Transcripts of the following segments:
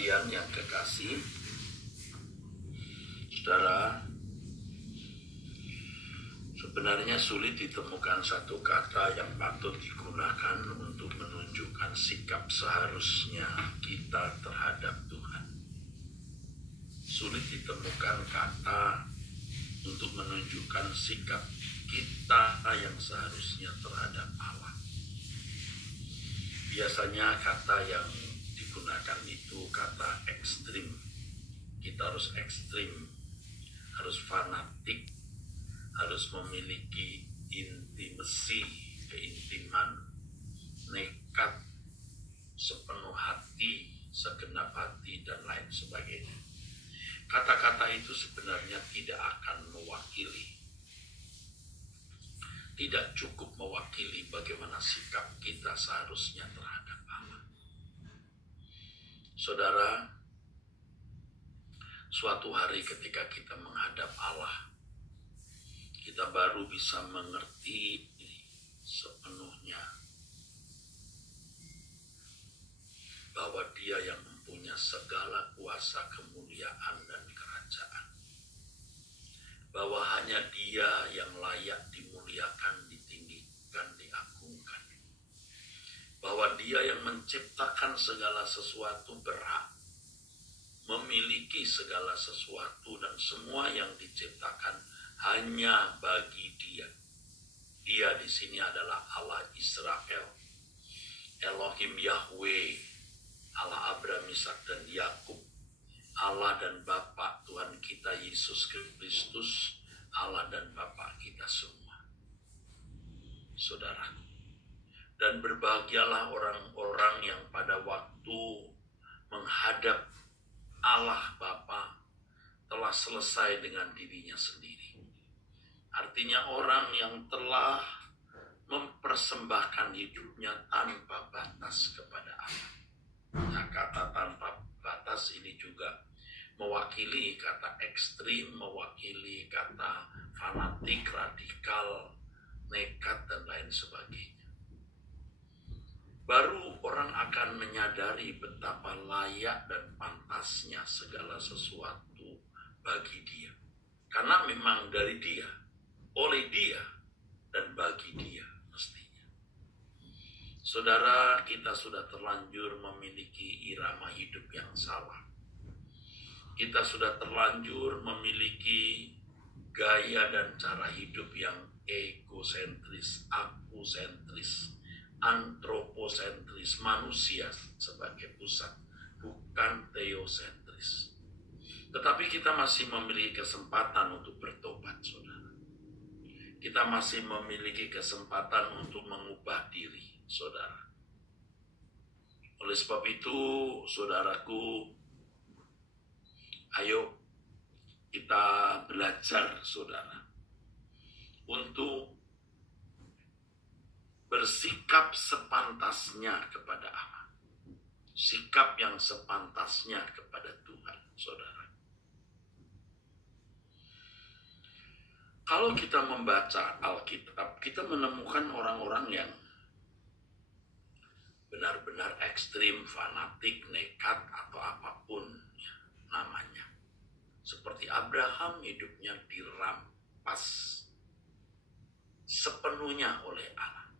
Yang kekasih, saudara, sebenarnya sulit ditemukan satu kata yang patut digunakan untuk menunjukkan sikap seharusnya kita terhadap Tuhan. Sulit ditemukan kata untuk menunjukkan sikap kita yang seharusnya terhadap Allah. Biasanya kata yang digunakan itu kata ekstrim. Kita harus ekstrim, harus fanatik, harus memiliki intimasi, keintiman, nekat, sepenuh hati, segenap hati, dan lain sebagainya. Kata-kata itu sebenarnya tidak akan mewakili, tidak cukup mewakili bagaimana sikap kita seharusnya terhadap Allah. Saudara, suatu hari ketika kita menghadap Allah, kita baru bisa mengerti sepenuhnya bahwa Dia yang mempunyai segala kuasa, kemuliaan, dan kerajaan. Bahwa hanya Dia yang layak dimuliakan, ditinggikan, diagungkan. Bahwa Dia yang menciptakan segala sesuatu berhak memiliki segala sesuatu, dan semua yang diciptakan hanya bagi Dia. Dia di sini adalah Allah Israel, Elohim Yahweh, Allah Abraham, Ishak, dan Yakub, Allah dan Bapa Tuhan kita Yesus Kristus, Allah dan Bapa kita semua. Saudaraku, dan berbahagialah orang-orang yang pada waktu menghadap Allah Bapa telah selesai dengan dirinya sendiri. Artinya orang yang telah mempersembahkan hidupnya tanpa batas kepada Allah. Nah, kata tanpa batas ini juga mewakili kata ekstrim, mewakili kata fanatik, radikal, nekat, dan lain sebagainya. Baru orang akan menyadari betapa layak dan pantasnya segala sesuatu bagi Dia. Karena memang dari Dia, oleh Dia, dan bagi Dia mestinya. Saudara, kita sudah terlanjur memiliki irama hidup yang salah. Kita sudah terlanjur memiliki gaya dan cara hidup yang egosentris, akusentris, antroposentris, manusia sebagai pusat, bukan teosentris. Tetapi kita masih memiliki kesempatan untuk bertobat, saudara. Kita masih memiliki kesempatan untuk mengubah diri, saudara. Oleh sebab itu, saudaraku, ayo kita belajar, saudara, untuk bersikap sepantasnya kepada Allah. Sikap yang sepantasnya kepada Tuhan, saudara. Kalau kita membaca Alkitab, kita menemukan orang-orang yang benar-benar ekstrim, fanatik, nekat, atau apapun ya, namanya. Seperti Abraham, hidupnya dirampas sepenuhnya oleh Allah.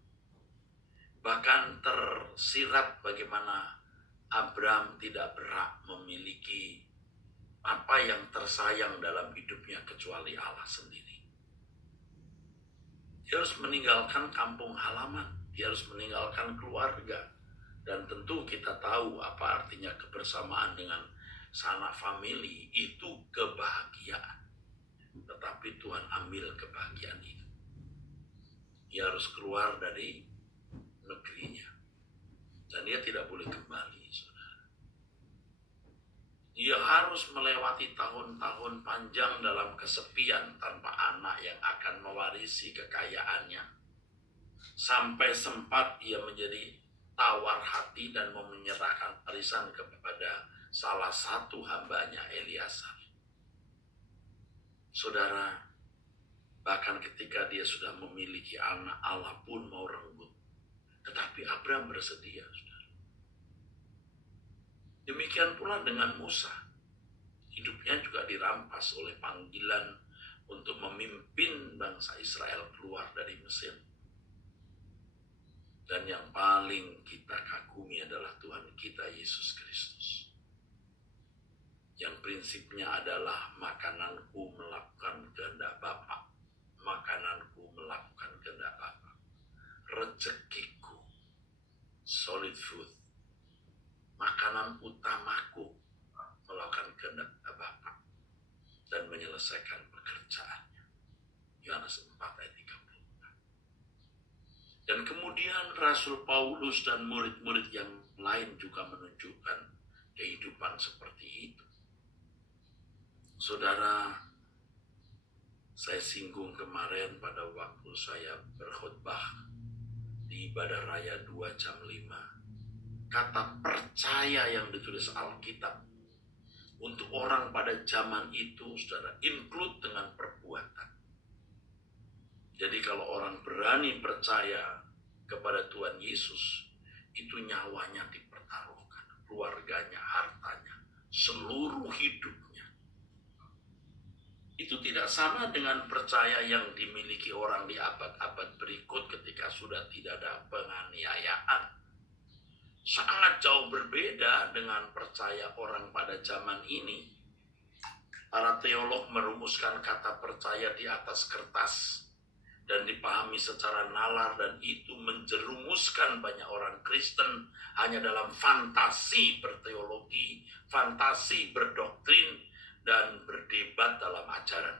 Bahkan tersirat bagaimana Abraham tidak berhak memiliki apa yang tersayang dalam hidupnya kecuali Allah sendiri. Dia harus meninggalkan kampung halaman, dia harus meninggalkan keluarga. Dan tentu kita tahu apa artinya kebersamaan dengan sanak famili, itu kebahagiaan. Tetapi Tuhan ambil kebahagiaan itu. Dia harus keluar dari negerinya. Dan dia tidak boleh kembali, saudara. Dia harus melewati tahun-tahun panjang dalam kesepian tanpa anak yang akan mewarisi kekayaannya. Sampai sempat ia menjadi tawar hati dan mau menyerahkan warisan kepada salah satu hambanya, Eliasar. Saudara, bahkan ketika dia sudah memiliki anak, Allah pun mau renggut. Tetapi Abraham bersedia, saudara. Demikian pula dengan Musa. Hidupnya juga dirampas oleh panggilan untuk memimpin bangsa Israel keluar dari Mesir. Dan yang paling kita kagumi adalah Tuhan kita Yesus Kristus, yang prinsipnya adalah makananku melakukan kehendak Bapa, makananku melakukan kehendak Bapa, rezekiku, solid food, makanan utamaku melakukan kehendak Bapa dan menyelesaikan pekerjaannya. Yohanes 4 ayat 30. Dan kemudian Rasul Paulus dan murid-murid yang lain juga menunjukkan kehidupan seperti itu. Saudara, saya singgung kemarin pada waktu saya berkhotbah di ibadah raya 2 jam 5. Kata percaya yang ditulis Alkitab untuk orang pada zaman itu, saudara, include dengan perbuatan. Jadi kalau orang berani percaya kepada Tuhan Yesus, itu nyawanya dipertaruhkan, keluarganya, hartanya, seluruh hidupnya. Itu tidak sama dengan percaya yang dimiliki orang di abad-abad berikut ketika sudah tidak ada penganiayaan. Sangat jauh berbeda dengan percaya orang pada zaman ini. Para teolog merumuskan kata percaya di atas kertas dan dipahami secara nalar, dan itu menjerumuskan banyak orang Kristen hanya dalam fantasi berteologi, fantasi berdoktrin, dan berdebat dalam ajaran.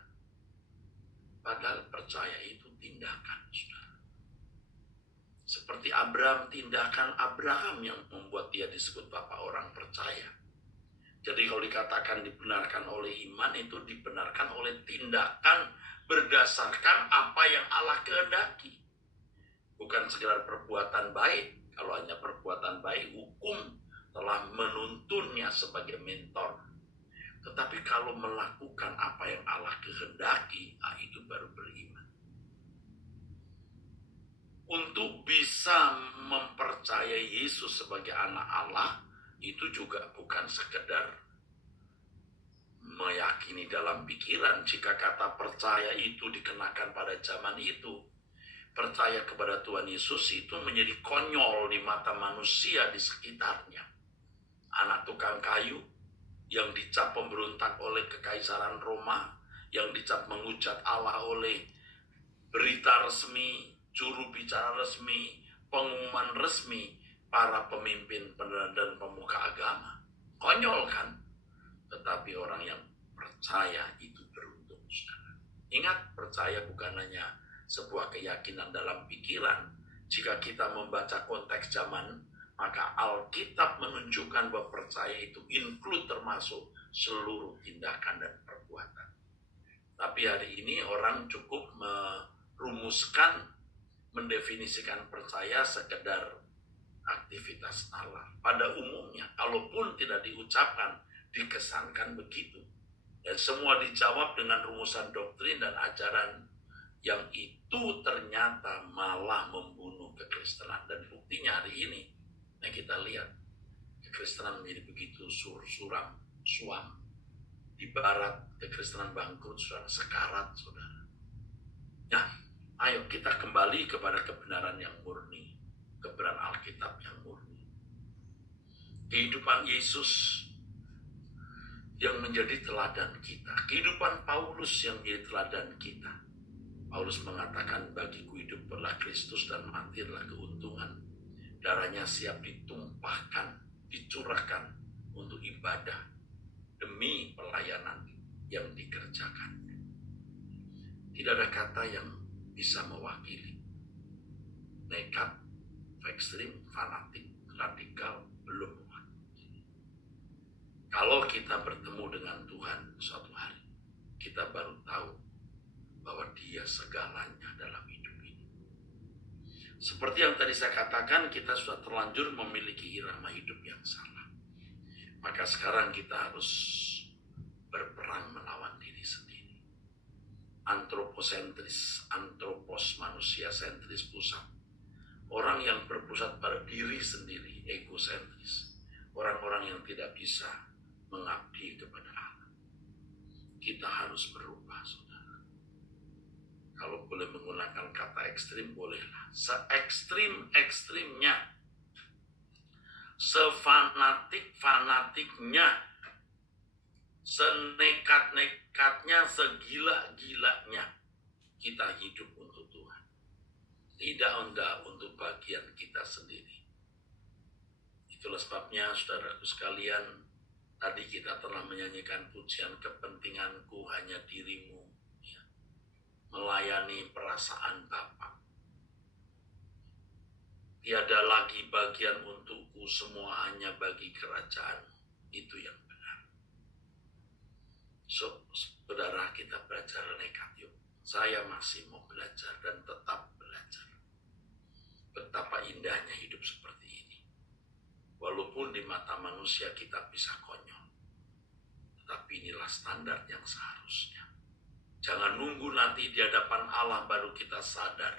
Padahal percaya itu tindakan, saudara. Seperti Abraham, tindakan Abraham yang membuat dia disebut bapak orang percaya. Jadi kalau dikatakan dibenarkan oleh iman, itu dibenarkan oleh tindakan berdasarkan apa yang Allah kehendaki. Bukan sekedar perbuatan baik. Kalau hanya perbuatan baik, hukum telah menuntunnya sebagai mentor. Tetapi kalau melakukan apa yang Allah kehendaki, itu baru beriman. Untuk bisa mempercayai Yesus sebagai anak Allah, itu juga bukan sekedar meyakini dalam pikiran. Jika kata percaya itu dikenakan pada zaman itu, percaya kepada Tuhan Yesus itu menjadi konyol di mata manusia di sekitarnya. Anak tukang kayu yang dicap pemberontak oleh kekaisaran Roma, yang dicap menghujat Allah oleh berita resmi, juru bicara resmi, pengumuman resmi, para pemimpin dan pemuka agama. Konyol kan? Tetapi orang yang percaya itu beruntung, saudara. Ingat, percaya bukan hanya sebuah keyakinan dalam pikiran. Jika kita membaca konteks zaman, maka Alkitab menunjukkan bahwa percaya itu include termasuk seluruh tindakan dan perbuatan. Tapi hari ini orang cukup merumuskan, mendefinisikan percaya sekedar aktivitas nalar. Pada umumnya, kalaupun tidak diucapkan, dikesankan begitu. Dan semua dijawab dengan rumusan doktrin dan ajaran yang itu ternyata malah membunuh kekristenan. Dan buktinya hari ini yang kita lihat, kekristenan menjadi begitu suram, suam. Di barat, kekristenan bangkrut, saudara, sekarat, saudara. Nah, ayo kita kembali kepada kebenaran yang murni, kebenaran Alkitab yang murni. Kehidupan Yesus yang menjadi teladan kita. Kehidupan Paulus yang menjadi teladan kita. Paulus mengatakan, bagiku hidup adalah Kristus dan mati adalah keuntungan. Darahnya siap ditumpahkan, dicurahkan untuk ibadah demi pelayanan yang dikerjakan. Tidak ada kata yang bisa mewakili. Nekat, ekstrim, fanatik, radikal, belum mewakili. Kalau kita bertemu dengan Tuhan suatu hari, kita baru tahu bahwa Dia segalanya dalam hidup ini. Seperti yang tadi saya katakan, kita sudah terlanjur memiliki irama hidup yang salah. Maka sekarang kita harus berperang melawan diri sendiri. Antroposentris, antropos, manusia sentris, pusat. Orang yang berpusat pada diri sendiri, egosentris. orang-orang yang tidak bisa mengabdi kepada Allah. Kita harus berubah, saudara. Kalau boleh menggunakan kata ekstrim, bolehlah. Se-ekstrim-ekstrimnya, sefanatik-fanatiknya, senekat-nekatnya, segila-gilanya, kita hidup untuk Tuhan. Tidak untuk bagian kita sendiri. Itulah sebabnya, saudaraku sekalian, tadi kita telah menyanyikan pujian kepentinganku hanya dirimu, ya. Melayani perasaan Bapa. Tiada lagi bagian untukku, semua hanya bagi kerajaan. Itu yang benar. Saudara, kita belajar nekat yuk. Saya masih mau belajar dan tetap belajar. Betapa indahnya hidup seperti ini. Walaupun di mata manusia kita bisa konyol, tetapi inilah standar yang seharusnya. Jangan nunggu nanti di hadapan Allah baru kita sadar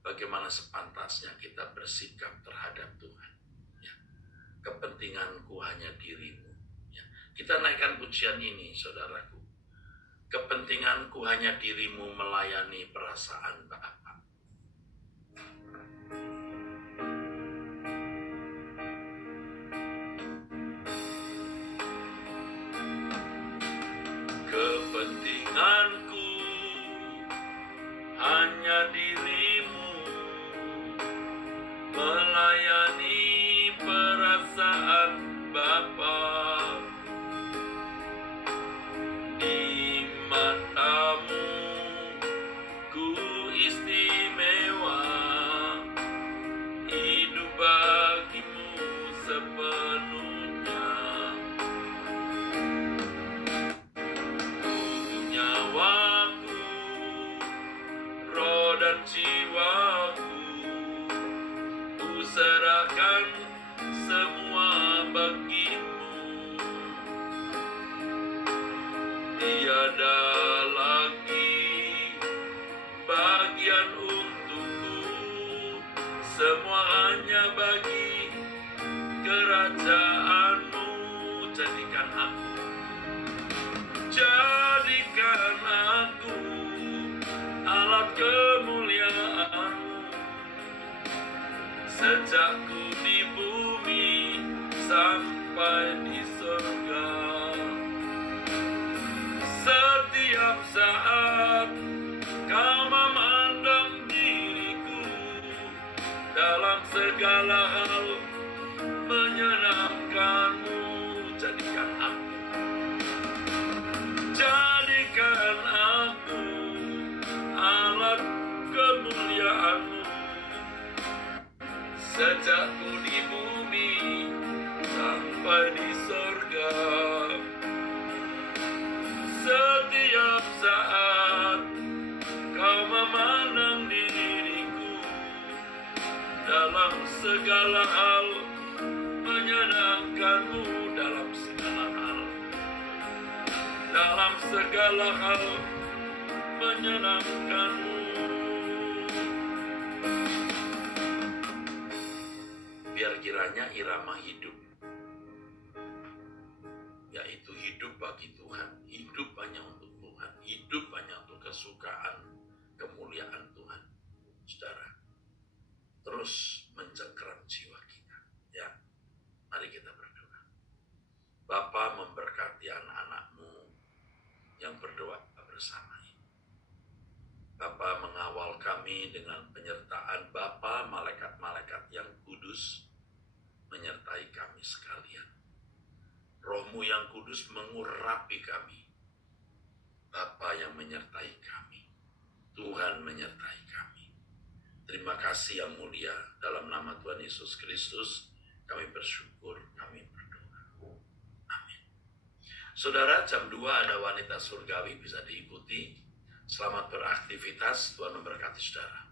bagaimana sepantasnya kita bersikap terhadap Tuhan. Ya. Kepentinganku hanya dirimu. Ya. Kita naikkan pujian ini, saudaraku. Kepentinganku hanya dirimu, melayani perasaan Bapa. Kepentinganku hanya dirimu, melayani perasaan Bapa. Di matamu ku istimewa, hidup bagimu sepenuhnya. Nyawaku, roh dan jiwaku, ku serahkan semua bagimu. Tiada lagi bagian untukku, semua hanya bagi kerajaan-Mu. Jadikan aku alat kemuliaan-Mu, sejak ku di bumi sampai di surga. Setiap saat Kau memandang diriku, dalam segala hal menyenangkan-Mu. Jadikan aku alat kemuliaan-Mu, sejak ku di bumi sampai di surga. Setiap saat Kau memandang diriku, dalam segala hal menyenangkan-Mu, dalam segala hal menyenangkan-Mu. Biar kiranya irama hidup, yaitu hidup bagi Tuhan, hidup hanya untuk Tuhan, hidup hanya untuk kesukaan, kemuliaan Tuhan. Saudara, terus mencengkeram jiwa kita. Ya, mari kita berdoa. Bapa, memberkati anak-anak-Mu yang berdoa bersama ini. Bapa, mengawal kami dengan penyertaan Bapa, malaikat-malaikat yang kudus menyertai kami sekalian. Roh-Mu yang kudus mengurapi kami. Bapa yang menyertai kami, Tuhan menyertai kami. Terima kasih yang mulia, dalam nama Tuhan Yesus Kristus kami bersyukur, kami berdoa. Amin. Saudara, jam 2 ada wanita surgawi, bisa diikuti. Selamat beraktivitas, Tuhan memberkati saudara.